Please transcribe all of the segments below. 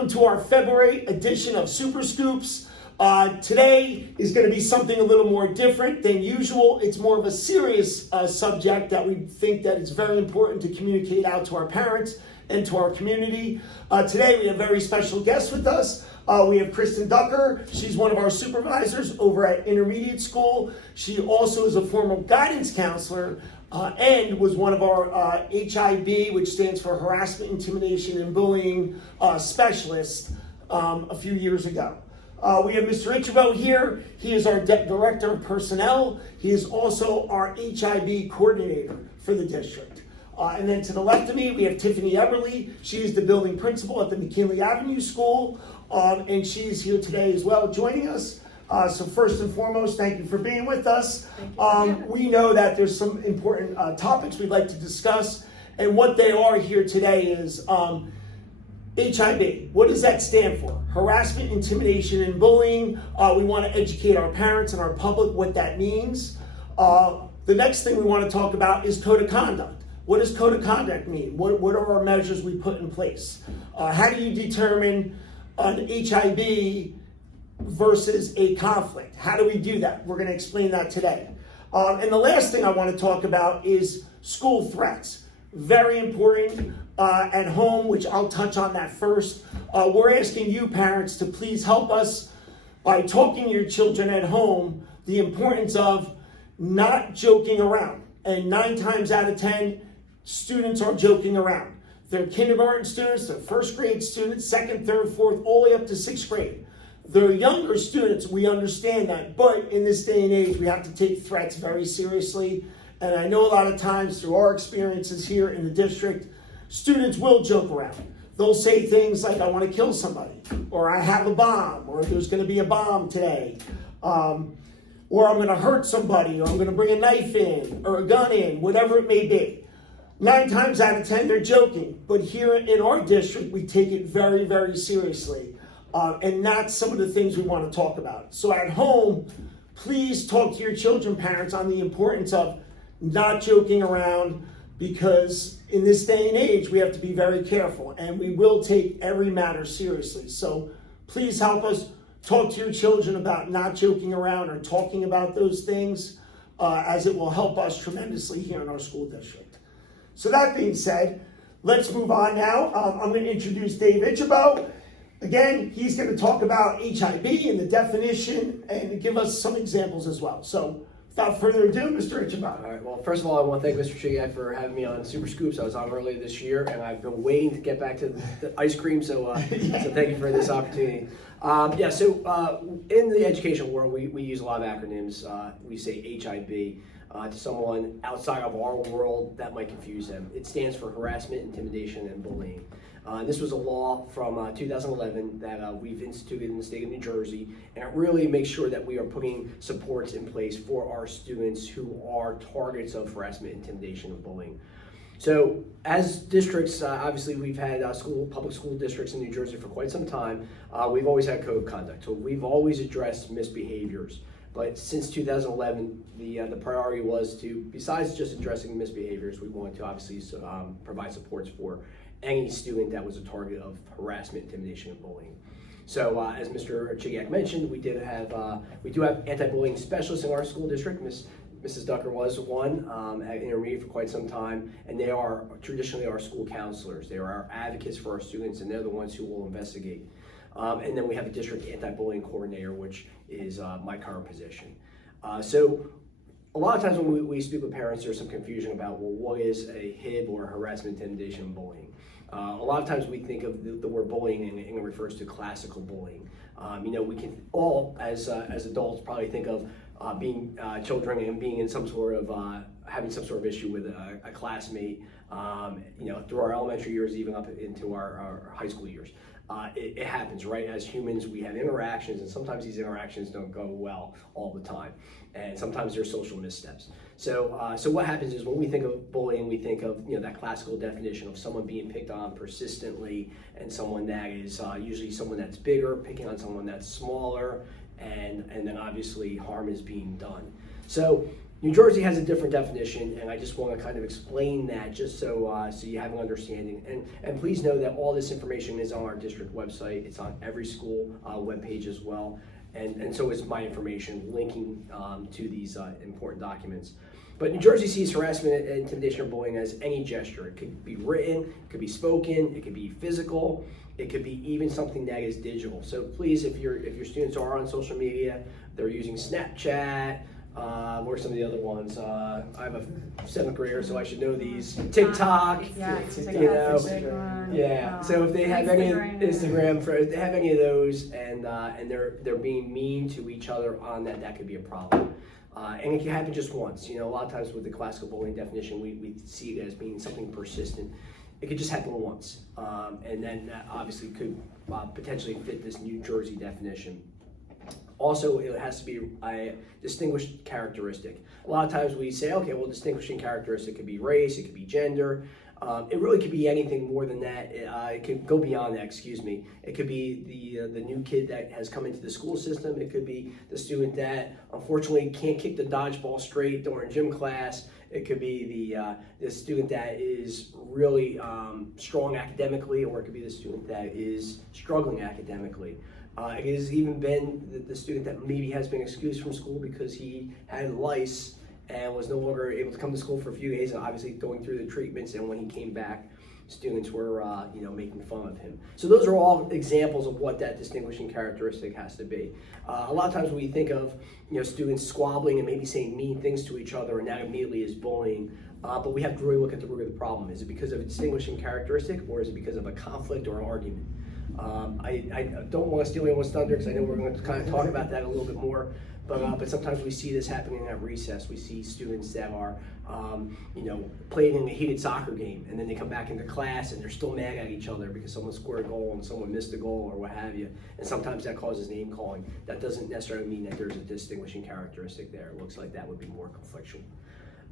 Welcome to our February edition of Super Scoops. Today is going to be something a little more different than usual. It's more of a serious subject that we think that it's very important to communicate out to our parents and to our community. Today we have very special guests with us. We have Kristen Ducker. She's one of our supervisors over at intermediate school. She also is a former guidance counselor and was one of our HIB, which stands for Harassment, Intimidation, and Bullying specialist a few years ago. We have Mr. Ytreboe here. He is our Director of Personnel. He is also our HIB coordinator for the district. And then to the left of me, we have Tiffany Eberle. She is the building principal at the McKinley Avenue School, and she is here today as well, joining us. So first and foremost, thank you for being with us. We know that there's some important topics we'd like to discuss, and what they are here today is HIB. What does that stand for? Harassment, Intimidation, and Bullying. We want to educate our parents and our public what that means. The next thing we want to talk about is code of conduct. What does code of conduct mean? What are our measures we put in place? How do you determine an HIB versus a conflict? How do we do that? We're going to explain that today. And the last thing I want to talk about is school threats. Very important at home, which I'll touch on that first. We're asking you parents to please help us by talking to your children at home the importance of not joking around. And 9 times out of 10, students are joking around. They're kindergarten students, they're first grade students, 2nd, 3rd, 4th, all the way up to 6th grade. They're younger students, we understand that, but in this day and age, we have to take threats very seriously. And I know a lot of times through our experiences here in the district, students will joke around. They'll say things like, I want to kill somebody, or I have a bomb, or there's going to be a bomb today, or I'm going to hurt somebody, or I'm going to bring a knife in, or a gun in, whatever it may be. 9 times out of 10, they're joking, but here in our district, we take it very, very seriously. And that's some of the things we want to talk about. So at home, please talk to your children, parents, on the importance of not joking around, because in this day and age, we have to be very careful, and we will take every matter seriously. So please help us talk to your children about not joking around or talking about those things, as it will help us tremendously here in our school district. So that being said, let's move on now. I'm going to introduce Dave Ytreboe. Again, he's going to talk about HIB and the definition and give us some examples as well. So without further ado, Mr. Ytreboe. All right, well, first of all, I want to thank Mr. Chidiac for having me on Super Scoops. I was on earlier this year, and I've been waiting to get back to the ice cream, so so thank you for this opportunity. In the education world, we use a lot of acronyms. We say HIB. To someone outside of our world, that might confuse them. It stands for Harassment, Intimidation, and Bullying. This was a law from 2011 that we've instituted in the state of New Jersey, and it really makes sure that we are putting supports in place for our students who are targets of harassment, intimidation, and bullying. So as districts, obviously we've had public school districts in New Jersey for quite some time. We've always had code of conduct, so we've always addressed misbehaviors. But since 2011, the priority was to, besides just addressing misbehaviors, we wanted to obviously provide supports for any student that was a target of harassment, intimidation, and bullying. So as Mr. Chidiac mentioned, we do have anti-bullying specialists in our school district. Mrs. Ducker was one at intermediate for quite some time, and they are traditionally our school counselors. They are our advocates for our students, and they're the ones who will investigate. And then we have a district anti-bullying coordinator, which is my current position. So a lot of times when we speak with parents, there's some confusion about, well, what is a HIB or harassment, intimidation, and bullying? A lot of times we think of the word bullying and it refers to classical bullying. We can all, as adults, probably think of being children and being in some sort of, having some sort of issue with a classmate, through our elementary years, even up into our high school years. It happens, right? As humans, we have interactions, and sometimes these interactions don't go well all the time, and sometimes there's social missteps. So what happens is when we think of bullying, we think of that classical definition of someone being picked on persistently, and someone that is usually someone that's bigger, picking on someone that's smaller, and then obviously harm is being done. So New Jersey has a different definition, and I just want to kind of explain that just so so you have an understanding. And please know that all this information is on our district website. It's on every school webpage as well, and so is my information linking to these important documents. But New Jersey sees harassment, intimidation, or bullying as any gesture. It could be written, it could be spoken, it could be physical, it could be even something that is digital. So please, if your students are on social media, they're using Snapchat. What are some of the other ones? I have a 7th grader, so I should know these. TikTok, you know, yeah. So if they have any Instagram, if they have any of those, and they're being mean to each other on that, that could be a problem. And it can happen just once. You know, a lot of times with the classical bullying definition, we see it as being something persistent. It could just happen once, and then that obviously could potentially fit this New Jersey definition. Also, it has to be a distinguished characteristic. A lot of times we say, okay, well, distinguishing characteristic could be race, it could be gender. It really could be anything more than that. It could go beyond that, excuse me. It could be the new kid that has come into the school system. It could be the student that unfortunately can't kick the dodgeball straight during gym class. It could be the student that is really strong academically, or it could be the student that is struggling academically. It has even been the student that maybe has been excused from school because he had lice and was no longer able to come to school for a few days, and obviously going through the treatments, and when he came back, students were making fun of him. So those are all examples of what that distinguishing characteristic has to be. A lot of times we think of students squabbling and maybe saying mean things to each other, and that immediately is bullying. But we have to really look at the root of the problem. Is it because of a distinguishing characteristic, or is it because of a conflict or an argument? I don't want to steal anyone's thunder, because I know we're going to kind of talk about that a little bit more. But sometimes we see this happening at recess. We see students that are, playing in a heated soccer game, and then they come back into class and they're still mad at each other because someone scored a goal and someone missed a goal or what have you. And sometimes that causes name calling. That doesn't necessarily mean that there's a distinguishing characteristic there. It looks like that would be more conflictual.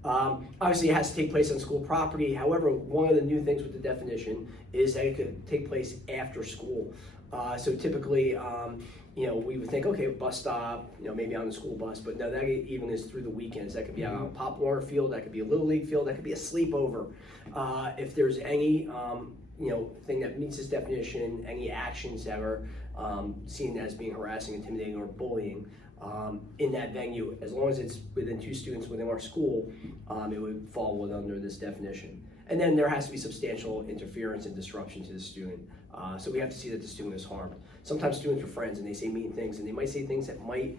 Obviously, it has to take place on school property. However, one of the new things with the definition is that it could take place after school. So typically, we would think, okay, bus stop, maybe on the school bus, but no, that even is through the weekends. That could be on a Pop Warner field, that could be a Little League field, that could be a sleepover. If there's any, thing that meets this definition, any actions that are seen as being harassing, intimidating, or bullying in that venue, as long as it's within 2 students within our school, it would fall under this definition. And then there has to be substantial interference and disruption to the student. So we have to see that the student is harmed. Sometimes students are friends and they say mean things, and they might say things that might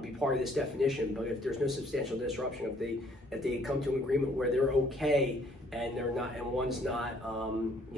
be part of this definition, but if there's no substantial disruption, if they come to an agreement where they're okay and they're not, and one's not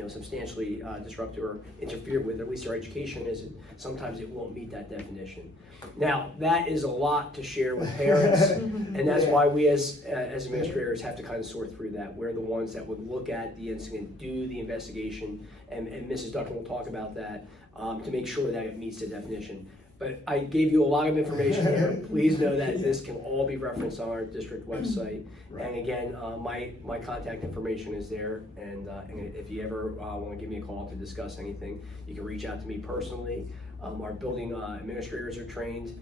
substantially disrupted or interfered with, at least their education isn't, sometimes it won't meet that definition. Now, that is a lot to share with parents, and that's why we as administrators have to kind of sort through that. We're the ones that would look at the incident, do the investigation, and Mrs. Duncan will talk about that to make sure that it meets the definition. But I gave you a lot of information here. Please know that this can all be referenced on our district website. Right. And again, my contact information is there. And if you ever want to give me a call to discuss anything, you can reach out to me personally. Our building administrators are trained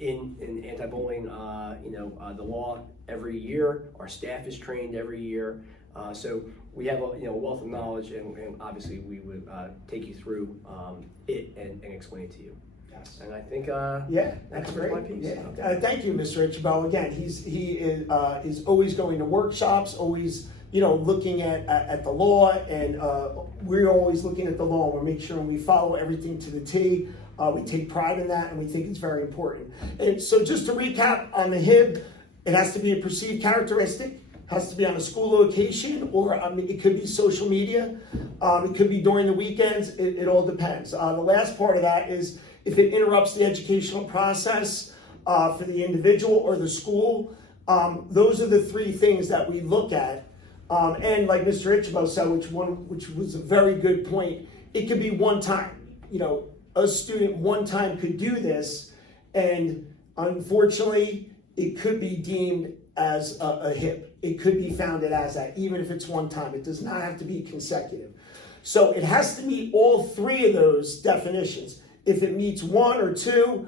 in anti-bullying, the law every year. Our staff is trained every year. So we have a wealth of knowledge, and obviously we would take you through it and explain it to you. Yes. And I think that's great. My piece. Yeah. Thank you, Mr. Ytreboe. Again, he is always going to workshops, always looking at the law, and we're always looking at the law. We're making sure we follow everything to the T. We take pride in that, and we think it's very important. And so, just to recap on the HIB, it has to be a perceived characteristic. Has to be on a school location, or it could be social media. It could be during the weekends. It all depends. The last part of that is if it interrupts the educational process for the individual or the school. Those are the 3 things that we look at. And like Mr. Ytreboe said, which was a very good point, it could be one time. A student one time could do this, and unfortunately, it could be deemed as a HIP. It could be founded as that, even if it's one time. It does not have to be consecutive. So it has to meet all 3 of those definitions. If it meets 1 or 2,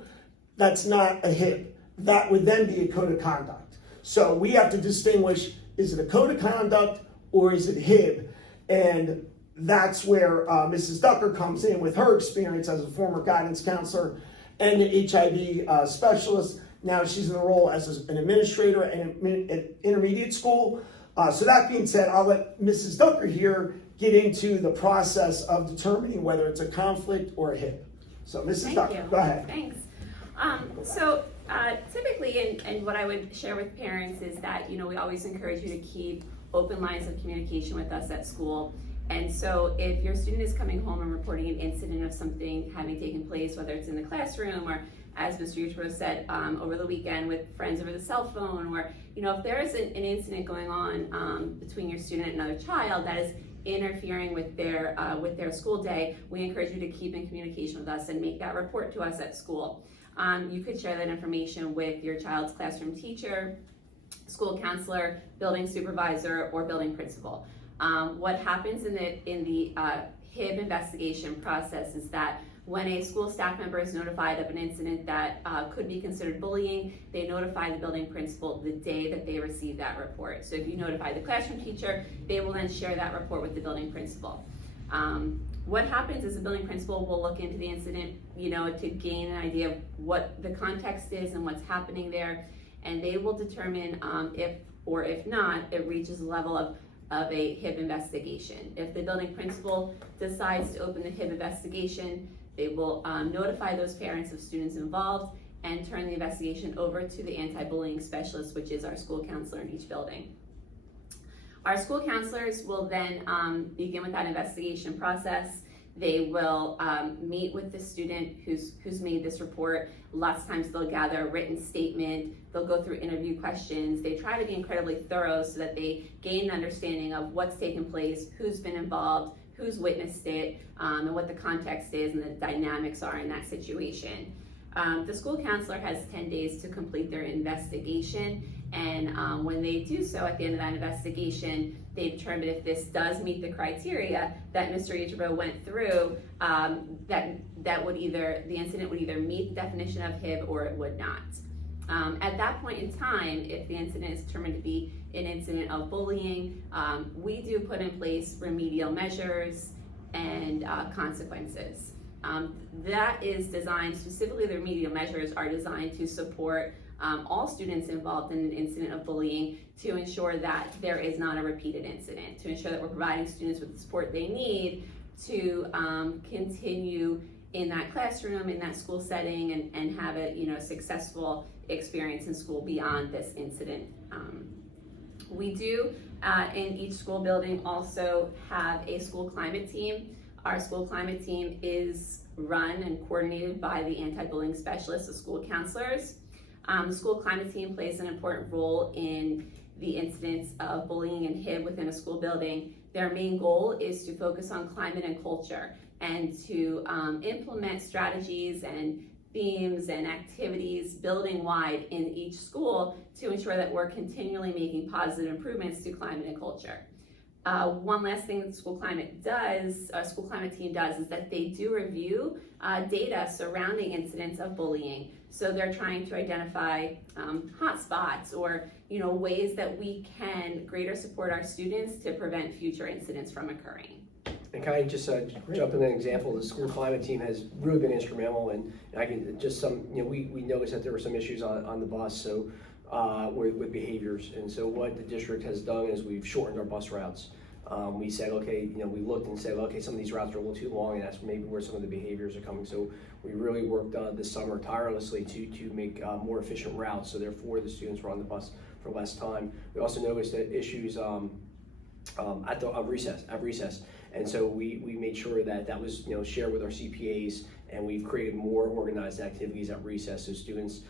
that's not a HIP. That would then be a code of conduct. So we have to distinguish, is it a code of conduct or is it HIB? And that's where Mrs. Ducker comes in with her experience as a former guidance counselor and an HIV specialist. Now she's in the role as an administrator at an intermediate school. So that being said, I'll let Mrs. Ducker here get into the process of determining whether it's a conflict or a HIB. So Mrs. Ducker, go ahead. Thanks. Typically, and what I would share with parents is that, we always encourage you to keep open lines of communication with us at school. And so if your student is coming home and reporting an incident of something having taken place, whether it's in the classroom or, as Mr. Ytreboe said, over the weekend with friends over the cell phone, or, if there is an incident going on between your student and another child that is interfering with their school day, we encourage you to keep in communication with us and make that report to us at school. You could share that information with your child's classroom teacher, school counselor, building supervisor, or building principal. What happens in the HIB investigation process is that when a school staff member is notified of an incident that could be considered bullying, they notify the building principal the day that they receive that report. So if you notify the classroom teacher, they will then share that report with the building principal. What happens is the building principal will look into the incident, to gain an idea of what the context is and what's happening there, and they will determine if or if not it reaches a level of a HIB investigation. If the building principal decides to open the HIB investigation, they will notify those parents of students involved and turn the investigation over to the anti-bullying specialist, which is our school counselor in each building. Our school counselors will then begin with that investigation process. They will meet with the student who's made this report. Lots of times they'll gather a written statement, they'll go through interview questions. They try to be incredibly thorough so that they gain an understanding of what's taken place, who's been involved, who's witnessed it, and what the context is and the dynamics are in that situation. The school counselor has 10 days to complete their investigation, and when they do so at the end of that investigation, they determine if this does meet the criteria that Mr. Ytreboe went through, that would the incident would either meet the definition of HIB or it would not. At that point in time, if the incident is determined to be an incident of bullying, we do put in place remedial measures and consequences. That is designed, specifically the remedial measures are designed to support all students involved in an incident of bullying to ensure that there is not a repeated incident, to ensure that we're providing students with the support they need to continue in that classroom, in that school setting, and have a successful experience in school beyond this incident. We do in each school building also have a school climate team. Our school climate team is run and coordinated by the anti-bullying specialists, the school counselors. The school climate team plays an important role in the incidents of bullying and HIB within a school building. Their main goal is to focus on climate and culture and to implement strategies and themes and activities building-wide in each school to ensure that we're continually making positive improvements to climate and culture. One last thing that the school climate team does is that they do review data surrounding incidents of bullying. So they're trying to identify hot spots or ways that we can greater support our students to prevent future incidents from occurring. And can I just jump in an example? The school climate team has really been instrumental, and I can just we noticed that there were some issues on the bus, so with behaviors, and so what the district has done is we've shortened our bus routes. We said, okay, we looked and said, okay, some of these routes are a little too long, and that's maybe where some of the behaviors are coming. So we really worked this summer tirelessly to make more efficient routes, so therefore the students were on the bus for less time. We also noticed that issues at recess, and so we made sure that was shared with our CPAs, and we've created more organized activities at recess so students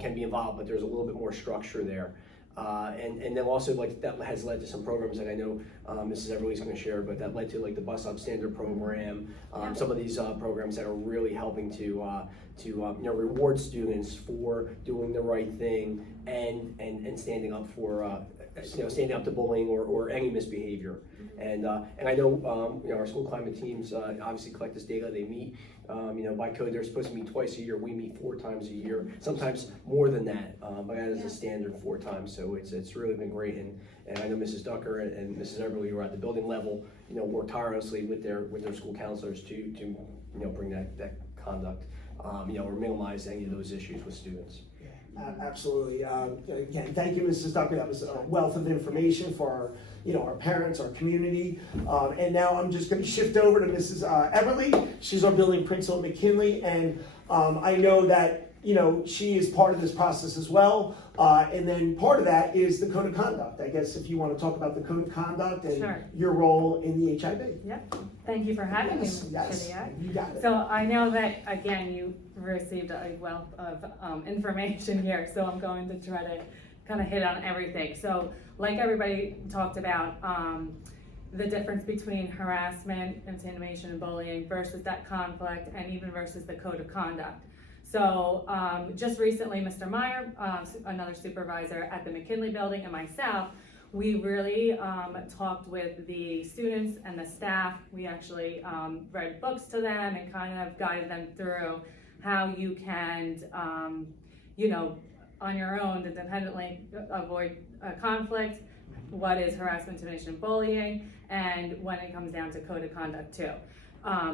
can be involved, but there's a little bit more structure there. And then also that has led to some programs that I know Mrs. Eberle is going to share, but that led to the bus up standard program, some of these programs that are really helping to reward students for doing the right thing and standing up for standing up to bullying or any misbehavior. And I know our school climate teams obviously collect this data. They meet. By code, they're supposed to meet twice a year. We meet 4 times a year, sometimes more than that. But that is a standard 4 times. So it's really been great. And I know Mrs. Ducker and Mrs. Eberle, who are at the building level, work tirelessly with their school counselors to bring that conduct, or minimize any of those issues with students. Absolutely. Again, thank you, Mrs. Ducker. That was a wealth of information for our parents, our community. And now I'm just going to shift over to Mrs. Eberle. She's our building principal at McKinley, and I know that she is part of this process as well. And then part of that is the code of conduct. I guess if you want to talk about the code of conduct and Sure. your role in the HIB. Yep. Thank you for having me, Yes, Chidiac. you got it. So I know that, again, you received a wealth of information here, so I'm going to try to kind of hit on everything. So like everybody talked about, the difference between harassment, intimidation, and bullying versus that conflict, and even versus the code of conduct. So just recently, Mr. Meyer, another supervisor at the McKinley building, and myself, we really talked with the students and the staff. We actually read books to them and kind of guided them through how you can, on your own, independently avoid conflict, what is harassment, intimidation, and bullying, and when it comes down to code of conduct too.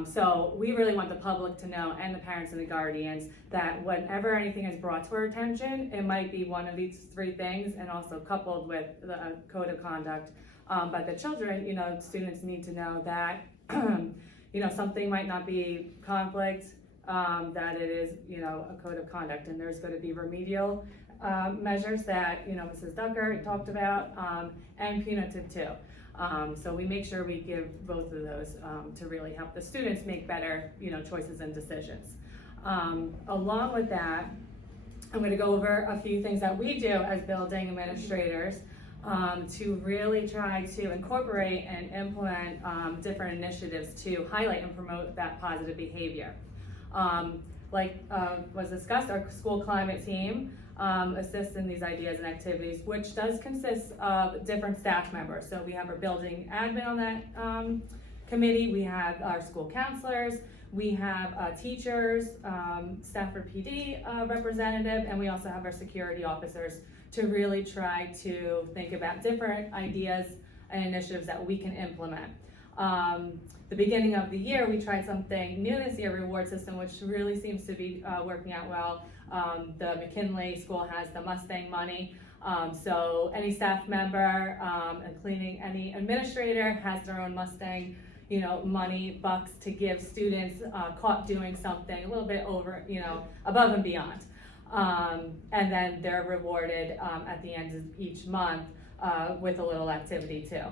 So we really want the public to know, and the parents and the guardians, that whenever anything is brought to our attention, it might be one of these 3 things, and also coupled with the code of conduct. But the children, students need to know that, something might not be conflict, that it is, a code of conduct, and there's going to be remedial measures that, Mrs. Ducker talked about, and punitive too. So we make sure we give both of those to really help the students make better, choices and decisions. Along with that, I'm going to go over a few things that we do as building administrators to really try to incorporate and implement different initiatives to highlight and promote that positive behavior. Like was discussed, our school climate team assists in these ideas and activities, which does consist of different staff members. So we have our building admin on that committee, we have our school counselors, we have teachers, Stafford PD representative, and we also have our security officers to really try to think about different ideas and initiatives that we can implement. The beginning of the year, we tried something new this year, reward system, which really seems to be working out well. The McKinley school has the Mustang money. So any staff member, including any administrator, has their own Mustang, money bucks to give students caught doing something a little bit over, above and beyond. And then they're rewarded at the end of each month with a little activity too.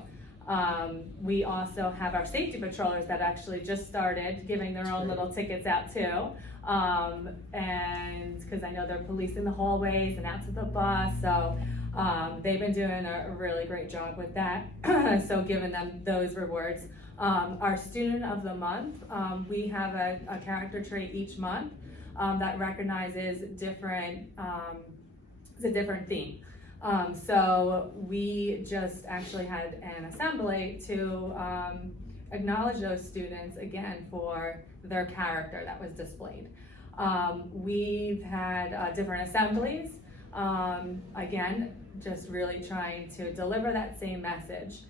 We also have our safety patrollers that actually just started giving their own little tickets out too. And because I know they're policing the hallways and out to the bus, so they've been doing a really great job with that. So giving them those rewards. Our student of the month, we have a character trait each month that recognizes different, it's a different theme. So we just actually had an assembly to acknowledge those students again for their character that was displayed. We've had different assemblies, again, just really trying to deliver that same message.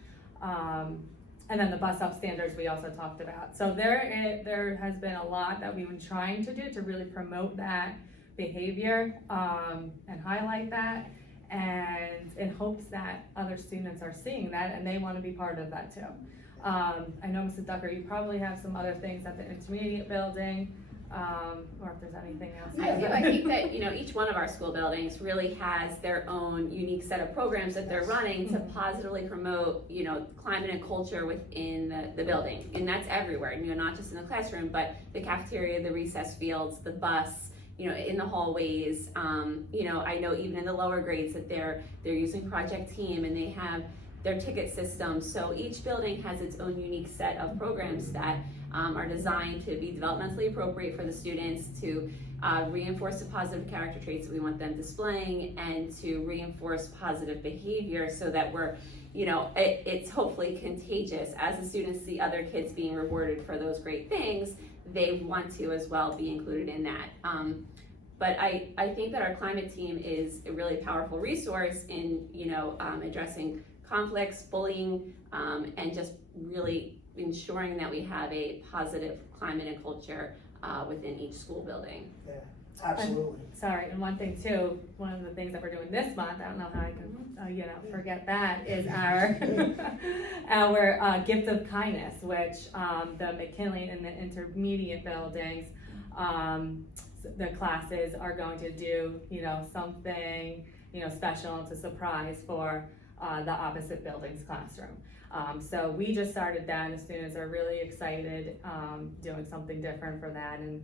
And then the bus up standards we also talked about. So there has been a lot that we've been trying to do to really promote that behavior and highlight that, and in hopes that other students are seeing that and they want to be part of that too. I know, Mrs. Ducker, you probably have some other things at the intermediate building, or if there's anything else. I think that each one of our school buildings really has their own unique set of programs that they're running to positively promote climate and culture within the building, and that's everywhere. Not just in the classroom, but the cafeteria, the recess fields, the bus. In the hallways. I know even in the lower grades that they're using Project Team, and they have their ticket system. So each building has its own unique set of programs that are designed to be developmentally appropriate for the students, to reinforce the positive character traits that we want them displaying, and to reinforce positive behavior so that we're, it's hopefully contagious. As the students see other kids being rewarded for those great things, they want to as well be included in that. But I think that our climate team is a really powerful resource in, addressing conflicts, bullying, and just really ensuring that we have a positive climate and culture within each school building. Yeah, absolutely. Sorry, and one thing too, one of the things that we're doing this month, I don't know how I can, forget that, is our our gift of kindness, which the McKinley and the intermediate buildings, the classes are going to do, something, special to surprise for the opposite building's classroom. So we just started that, and the students are really excited, doing something different for that, and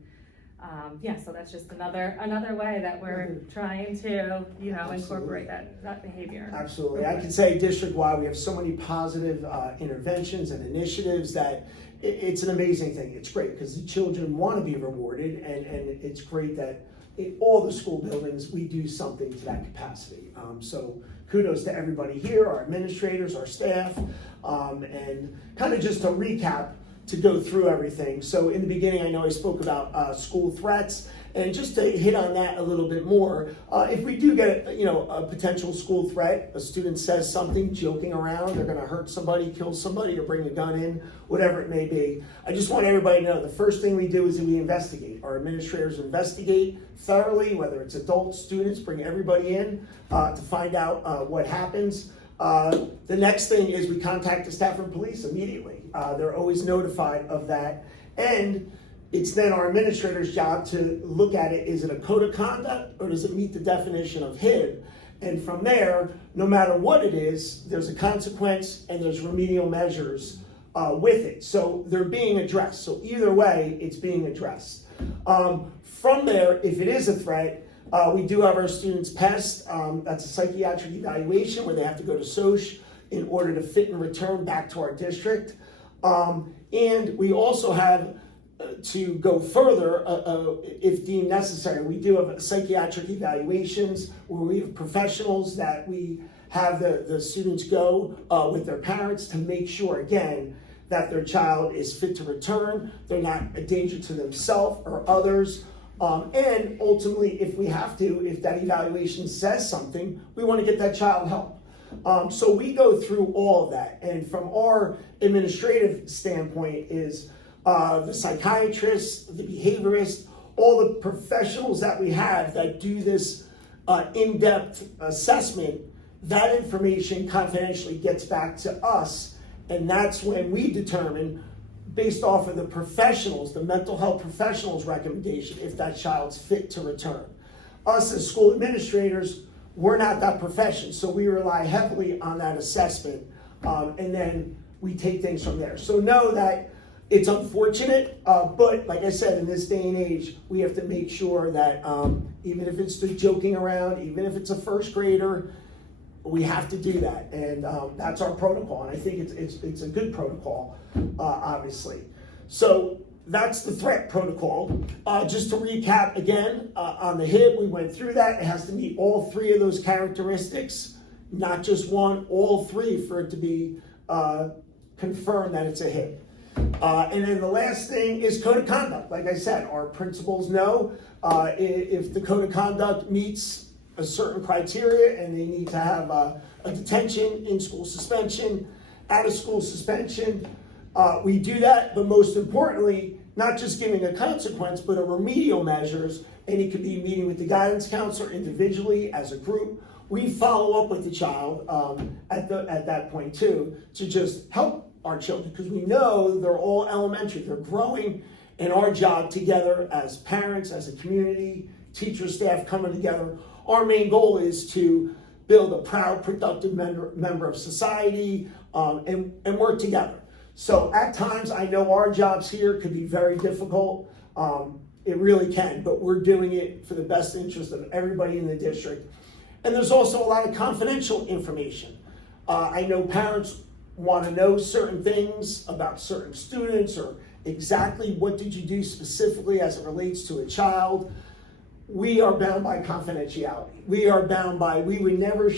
so that's just another way that we're trying to, incorporate that behavior. Absolutely. I can say district-wide, we have so many positive interventions and initiatives that it's an amazing thing. It's great because the children want to be rewarded, and it's great that in all the school buildings, we do something to that capacity. So kudos to everybody here, our administrators, our staff, and kind of just to recap, to go through everything. So in the beginning, I know I spoke about school threats, and just to hit on that a little bit more, if we do get a potential school threat, a student says something joking around, they're gonna hurt somebody, kill somebody, or bring a gun in, whatever it may be, I just want everybody to know the first thing we do is that we investigate. Our administrators investigate thoroughly, whether it's adults, students, bring everybody in to find out what happens. The next thing is we contact the Stafford police immediately. They're always notified of that. And it's then our administrator's job to look at it. Is it a code of conduct, or does it meet the definition of HIB? And from there, no matter what it is, there's a consequence and there's remedial measures with it. So they're being addressed. So either way, it's being addressed. From there, if it is a threat, we do have our students pass, that's a psychiatric evaluation where they have to go to SOC in order to fit and return back to our district. And we also have to go further, if deemed necessary. We do have psychiatric evaluations where we have professionals that we have the students go with their parents to make sure, again, that their child is fit to return, they're not a danger to themselves or others. And ultimately, if we have to, if that evaluation says something, we want to get that child help. So we go through all of that. And from our administrative standpoint is the psychiatrists, the behaviorists, all the professionals that we have that do this in-depth assessment, that information confidentially gets back to us. And that's when we determine, based off of the professionals, the mental health professionals' recommendation, if that child's fit to return. Us as school administrators, we're not that profession, so we rely heavily on that assessment, and then we take things from there. So know that it's unfortunate, but like I said, in this day and age, we have to make sure that even if it's the joking around, even if it's a first grader, we have to do that, and that's our protocol, and I think it's a good protocol, obviously. So that's the threat protocol. Just to recap again, on the HIB, we went through that. It has to meet all three of those characteristics, not just one, all three for it to be confirmed that it's a HIB. And then the last thing is code of conduct. Like I said, our principals know if the code of conduct meets a certain criteria and they need to have a detention, in-school suspension, out-of-school suspension. We do that, but most importantly, not just giving a consequence, but a remedial measures, and it could be meeting with the guidance counselor individually, as a group. We follow up with the child at that point too, to just help our children, because we know they're all elementary, they're growing, and our job together as parents, as a community, teachers, staff coming together, our main goal is to build a proud, productive member of society, and work together. So at times, I know our jobs here could be very difficult. It really can, but we're doing it for the best interest of everybody in the district. And there's also a lot of confidential information. I know parents want to know certain things about certain students, or exactly what did you do specifically as it relates to a child. We are bound by confidentiality. We are bound by, we would never,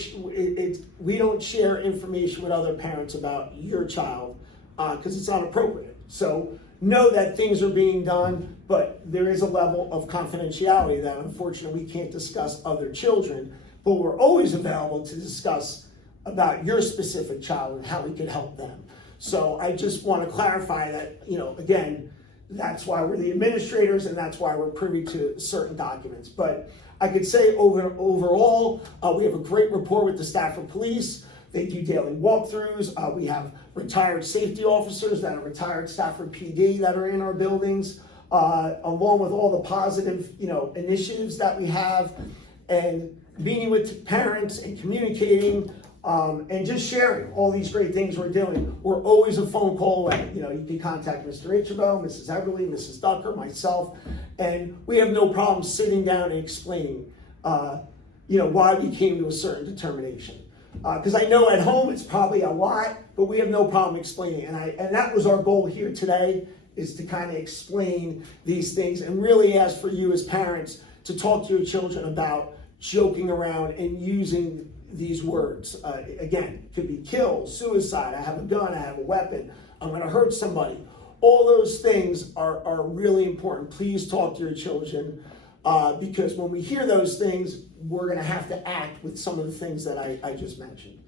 we don't share information with other parents about your child because it's inappropriate. So know that things are being done, but there is a level of confidentiality that unfortunately we can't discuss other children, but we're always available to discuss about your specific child and how we can help them. So I just want to clarify that, again, that's why we're the administrators and that's why we're privy to certain documents. But I could say overall, we have a great rapport with the Stafford Police. They do daily walkthroughs. We have retired safety officers that are retired Stafford PD that are in our buildings, along with all the positive, initiatives that we have, and meeting with parents and communicating, and just sharing all these great things we're doing. We're always a phone call away. You can contact Mr. Ytreboe, Mrs. Eberle, Mrs. Ducker, myself, and we have no problem sitting down and explaining, why we came to a certain determination. Because I know at home it's probably a lot, but we have no problem explaining. And that was our goal here today, is to kind of explain these things and really ask for you as parents to talk to your children about joking around and using these words. Again, could be kill, suicide, I have a gun, I have a weapon, I'm going to hurt somebody. All those things are really important. Please talk to your children, because when we hear those things, we're going to have to act with some of the things that I just mentioned.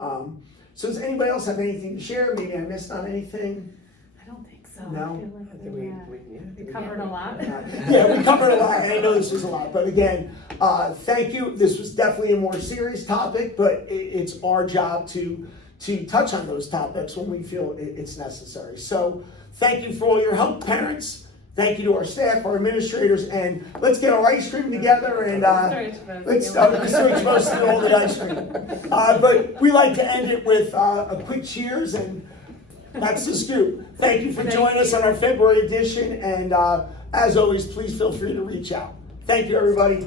So does anybody else have anything to share? Maybe I missed on anything? I don't think so. No? I feel like we covered a lot. Yeah, we covered a lot, and I know this was a lot, but again, thank you. This was definitely a more serious topic, but it's our job to touch on those topics when we feel it's necessary. So thank you for all your help, parents. Thank you to our staff, our administrators, and let's get our ice cream together and let's all the ice cream. But we like to end it with a quick cheers, and that's the scoop. Thank you for joining us on our February edition, and as always, please feel free to reach out. Thank you, everybody.